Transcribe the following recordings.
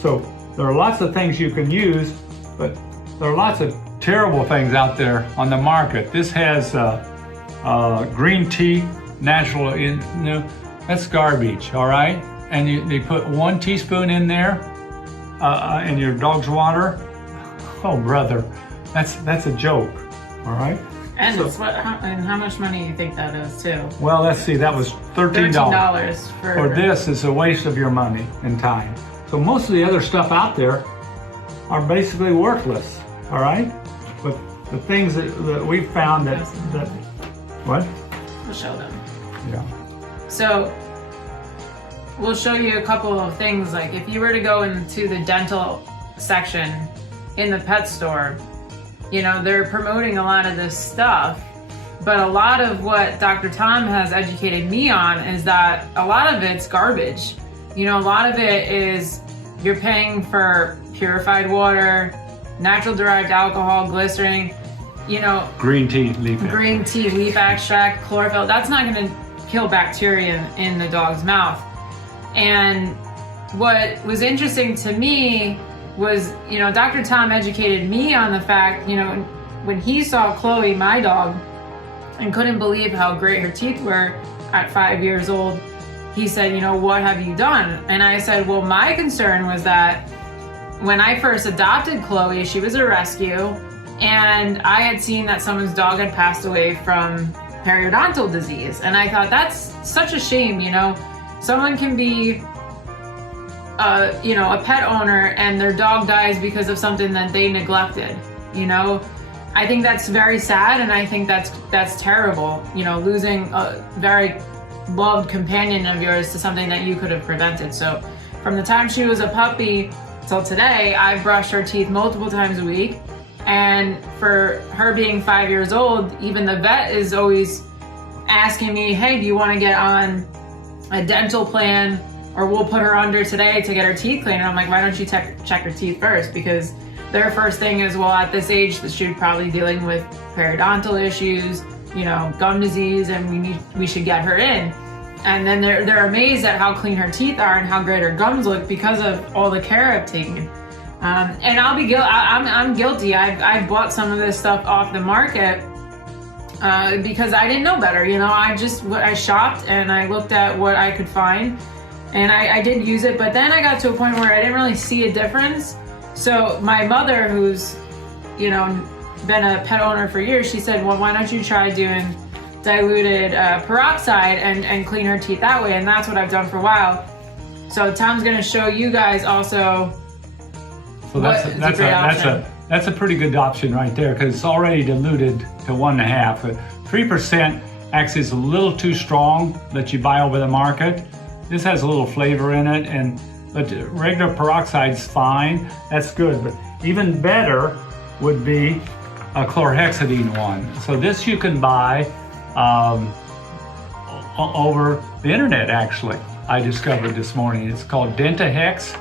So there are lots of things you can use, but there are lots of terrible things out there on the market. This has green tea, natural, that's garbage, all right? And they put 1 teaspoon in there in your dog's water. Oh, brother, that's a joke, all right? And and how much money do you think that is too? Well, let's see, that was $13. $13 For this is a waste of your money and time. So most of the other stuff out there are basically worthless, all right? But the things that we've found that what? We'll show them. Yeah. So we'll show you a couple of things. Like if you were to go into the dental section in the pet store, you know, they're promoting a lot of this stuff, but a lot of what Dr. Tom has educated me on is that a lot of it's garbage. You know, a lot of it is you're paying for purified water, natural derived alcohol, glycerin, you know, green tea, leaf extract, chlorophyll. That's not going to kill bacteria in the dog's mouth. And what was interesting to me was, you know, Dr. Tom educated me on the fact, you know, when he saw Chloe, my dog, and couldn't believe how great her teeth were at 5 years old, he said, you know, what have you done? And I said, well, my concern was that when I first adopted Chloe, she was a rescue, and I had seen that someone's dog had passed away from periodontal disease. And I thought, that's such a shame, you know, someone can be you know, a pet owner and their dog dies because of something that they neglected, you know. I think that's very sad, and I think that's terrible, you know, losing a very loved companion of yours to something that you could have prevented. So from the time she was a puppy till today, I've brushed her teeth multiple times a week, and for her being 5 years old, even the vet is always asking me, hey, do you want to get on a dental plan, or we'll put her under today to get her teeth cleaned. And I'm like, why don't you check her teeth first? Because their first thing is, well, at this age, she's probably dealing with periodontal issues, you know, gum disease, and we should get her in. And then they're amazed at how clean her teeth are and how great her gums look because of all the care I've taken. And I'm guilty. I've bought some of this stuff off the market because I didn't know better. You know, I shopped and I looked at what I could find. And I did use it, but then I got to a point where I didn't really see a difference. So my mother, who's, you know, been a pet owner for years, she said, well, why don't you try doing diluted peroxide and clean her teeth that way? And that's what I've done for a while. So Tom's gonna show you guys also. So that's a pretty good option right there, because it's already diluted to 1.5. 3% actually is a little too strong that you buy over the market. This has a little flavor in it, but regular peroxide's fine. That's good, but even better would be a chlorhexidine one. So this you can buy over the internet, actually. I discovered this morning. It's called DentaHex.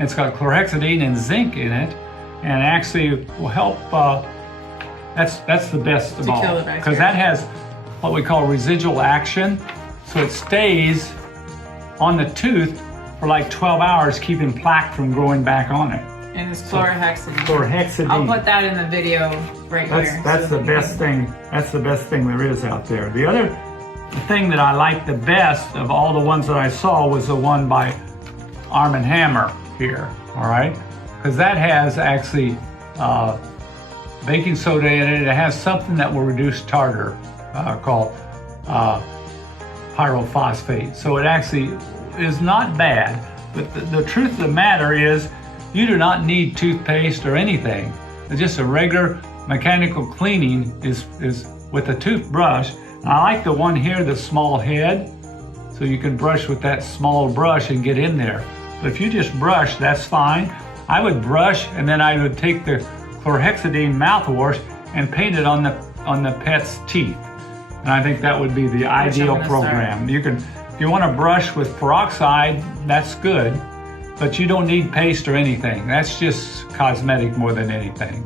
It's got chlorhexidine and zinc in it, and actually will help. That's the best of all, because that has what we call residual action, so it stays on the tooth for like 12 hours, keeping plaque from growing back on it. And it's chlorhexidine. Chlorhexidine. I'll put that in the video right here. That's the best thing. That's the best thing there is out there. The other thing that I liked the best of all the ones that I saw was the one by Arm & Hammer here. All right, because that has actually baking soda in it. It has something that will reduce tartar called pyrophosphate. So it actually is not bad, but the truth of the matter is you do not need toothpaste or anything. It's just a regular mechanical cleaning is with a toothbrush. And I like the one here, the small head, so you can brush with that small brush and get in there. But if you just brush, that's fine. I would brush, and then I would take the chlorhexidine mouthwash and paint it on the pet's teeth. And I think that would be the ideal program. You can, if you want to brush with peroxide, that's good, but you don't need paste or anything. That's just cosmetic more than anything.